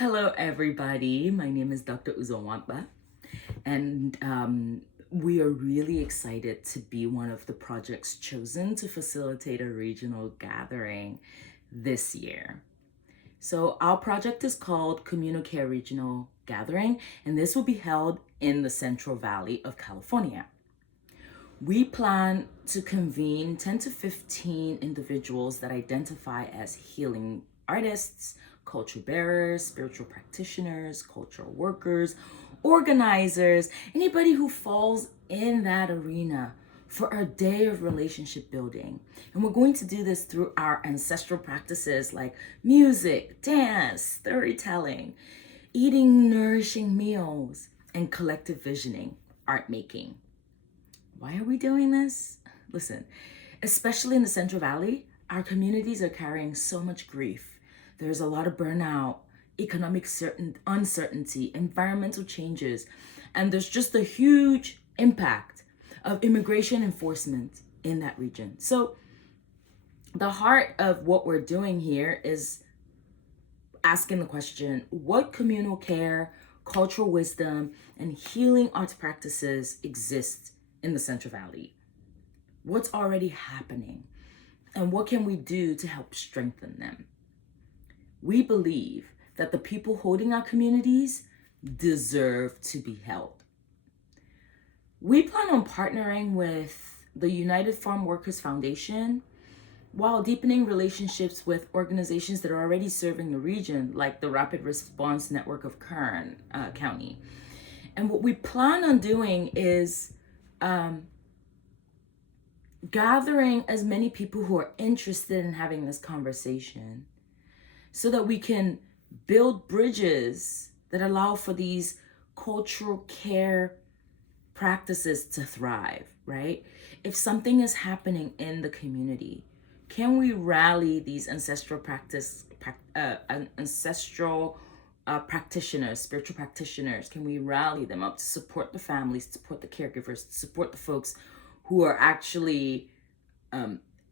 Hello, everybody. My name is Dr. Uzonwamba, and we are really excited to be one of the projects chosen to facilitate a regional gathering this year. So, our project is called Communal Regional Gathering, and this will be held in the Central Valley of California. We plan to convene 10 to 15 individuals that identify as healing artists, culture bearers, spiritual practitioners, cultural workers, organizers, anybody who falls in that arena for a day of relationship building. And we're going to do this through our ancestral practices like music, dance, storytelling, eating nourishing meals, and collective visioning, art making. Why are we doing this? Listen, especially in the Central Valley, our communities are carrying so much grief. There's a lot of burnout, economic uncertainty, environmental changes, and there's just a huge impact of immigration enforcement in that region. So the heart of what we're doing here is asking the question, what communal care, cultural wisdom, and healing arts practices exist in the Central Valley? What's already happening? And what can we do to help strengthen them? We believe that the people holding our communities deserve to be held. We plan on partnering with the United Farm Workers Foundation while deepening relationships with organizations that are already serving the region, like the Rapid Response Network of Kern County. And what we plan on doing is gathering as many people who are interested in having this conversation so that we can build bridges that allow for these cultural care practices to thrive, right? If something is happening in the community, can we rally these ancestral practitioners, spiritual practitioners? Can we rally them up to support the families, to support the caregivers, to support the folks who are actually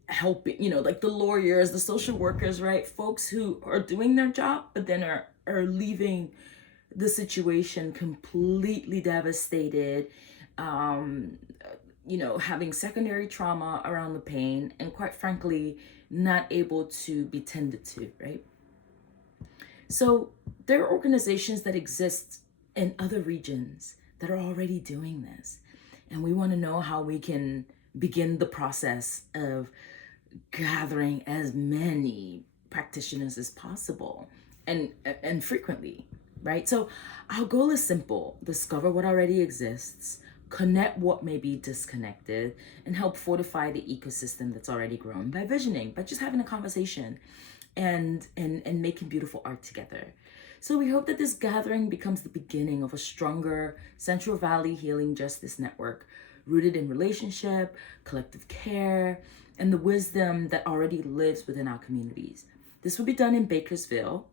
helping, like the lawyers, the social workers, right? Folks who are doing their job, but then are leaving the situation completely devastated, having secondary trauma around the pain, and quite frankly, not able to be tended to, right? So there are organizations that exist in other regions that are already doing this. And we want to know how we can begin the process of gathering as many practitioners as possible and frequently, right? So our goal is simple: discover what already exists, connect what may be disconnected, and help fortify the ecosystem that's already grown by visioning, by just having a conversation and making beautiful art together. So we hope that this gathering becomes the beginning of a stronger Central Valley Healing Justice Network rooted in relationship, collective care, and the wisdom that already lives within our communities. This will be done in Bakersville,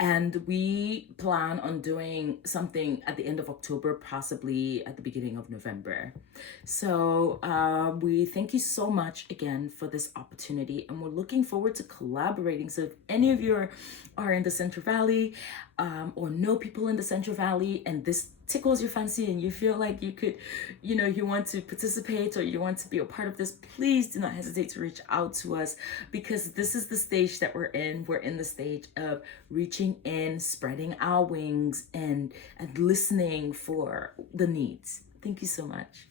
and we plan on doing something at the end of October, possibly at the beginning of November. So we thank you so much again for this opportunity, and we're looking forward to collaborating. So if any of you are in the Central Valley or know people in the Central Valley, and this tickles your fancy and you feel like you could, you want to participate or you want to be a part of this, please do not hesitate to reach out to us, because this is the stage that we're in. We're in the stage of reaching in, spreading our wings, and listening for the needs. Thank you so much.